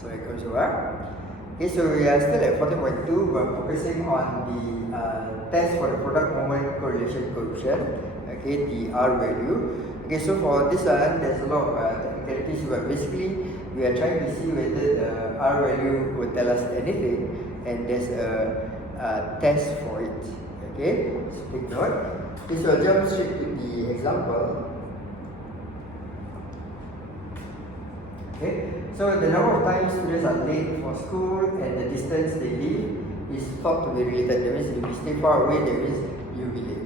So it goes over. Okay, so we are still at 14.2. We're focusing on the test for the product moment correlation coefficient. Okay, the R value. Okay, so for this one, there's a lot of technicalities, but basically we are trying to see whether the R value will tell us anything, and there's a test for it. Okay, so take note. Okay, so I'll jump straight to the example. Okay, so the number of times students are late for school and the distance they live is thought to be related. That means if you stay far away, that means you'll be late.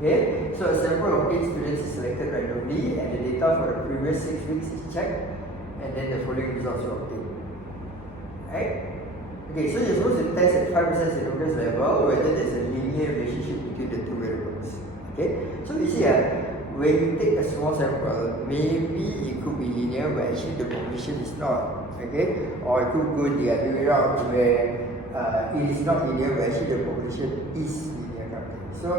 Okay, so a sample of 8 students is selected randomly and the data for the previous 6 weeks is checked, and then the following results are obtained. Right? Okay, so you're supposed to test at 5% significance level whether there's a linear relationship between the two variables. Okay, so you see, when you take a small sample, maybe it could be linear, but actually the population is not. Okay, or it could go the other way around where it is not linear, but actually the population is linear. So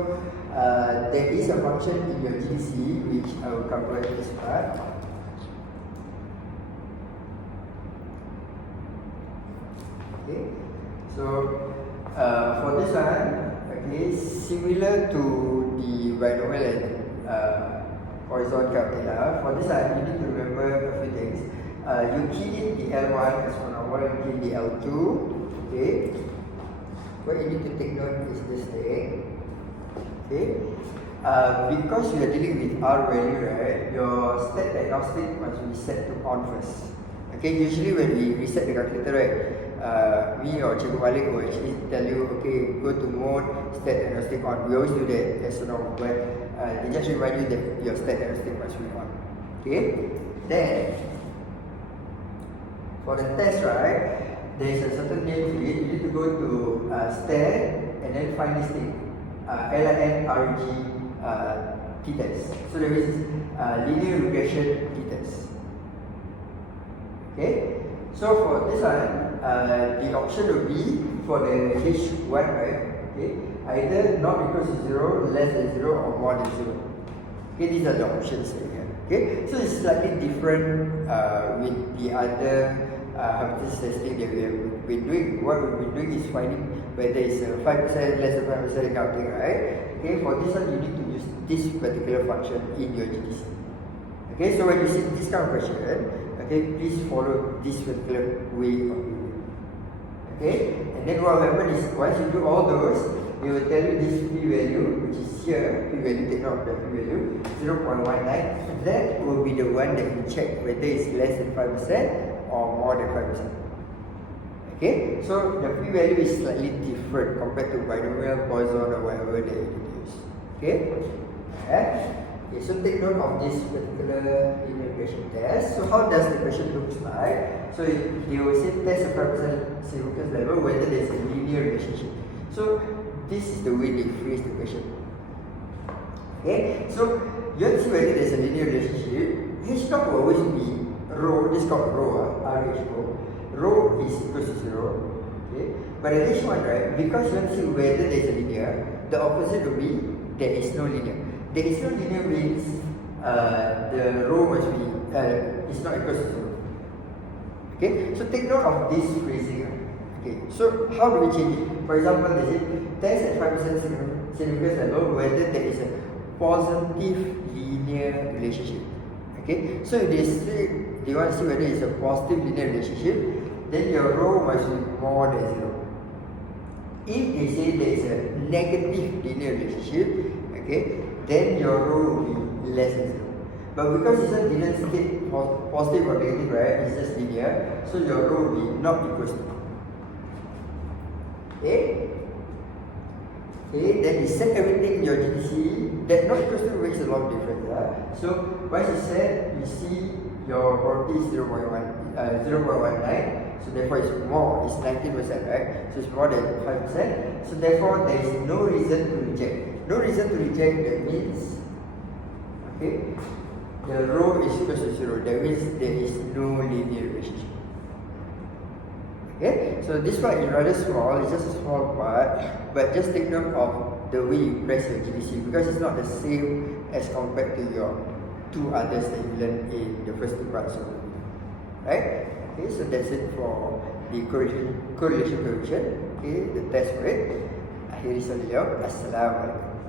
there is a function in your GDC which I will cover at this part. Okay, so for this one, okay, similar to the binomial and horizontal data. For this one, you need to remember a few things. You key in the L1 as for normal, you key in the L2. Okay. What you need to take note is this thing. Okay. Because you are dealing with R value, right, your stat diagnostic must be set to on first. Okay, usually when we reset the calculator, right, me or Cikgu Malik will actually tell you, okay, go to mode, stat diagnostic on. We always do that as normal, but they just remind you that your stat diagnostic must be on. Okay, then for the test, right, there is a certain name to it. You need to go to stat and then find this thing, LINRG t-test. So there is linear regression t-test. Okay, so for this one, the option will be for the H1, right? Okay, either not equal to 0, less than 0, or more than 0. Okay, these are the options here. Okay, so it's slightly different with the other hypothesis testing that we have been doing. What we've been doing is finding whether it's 5%, less than 5% kind of thing, right? Okay, for this one, you need to use this particular function in your GDC. Okay, so when you see this kind of question, okay, please follow this particular way of doing it. Okay, and then what will happen is once you do all those, it will tell you this p-value, which is here, p-value, take note of the p-value, 0.19. That will be the one that you check whether it's less than 5% or more than 5%. Okay, so the p-value is slightly different compared to binomial, Poisson, or whatever that you use. Okay, okay, so take note of this particular linear regression test. So how does the question look like? So they will say test a 5% significance level whether there is a linear relationship. So this is the way they phrase the question. Okay, so you have to see whether there is a linear relationship. H naught will always be rho. This is called rho, RH rho. Rho is equal to 0. Okay, but at H1, right, because you want to see whether there is a linear, the opposite will be there is no linear. There is no linear means the rho must be is not equal to 0. Okay, so take note of this phrasing. Okay, so how do we change it? For example, they say test at 5% significance level whether there is a positive linear relationship. Okay, so if they say they want to see whether it's a positive linear relationship, then your rho must be more than 0. If they say there is a negative linear relationship, okay, then your rho will be less than 0. But because this one didn't state positive or negative, right, it's just linear, so your rho will be not equal to. Okay, okay, then you set everything in your GDC. That not equal to makes a lot of difference. So once you set, you see your probability is 0.19. So therefore it's more, it's 19%, right? So it's more than 5%. So therefore there is no reason to reject. No reason to reject, that means, okay, the rho is equal to 0. That means there is no linear relationship. Okay, so this part is rather small, it's just a small part, but just take note of the way you press your GDC because it's not the same as compared to your two others that you learned in the first two parts of the video. Right? Okay, so that's it for the correlation coefficient. Okay, the test for it. Akhiri sekali, Assalamualaikum.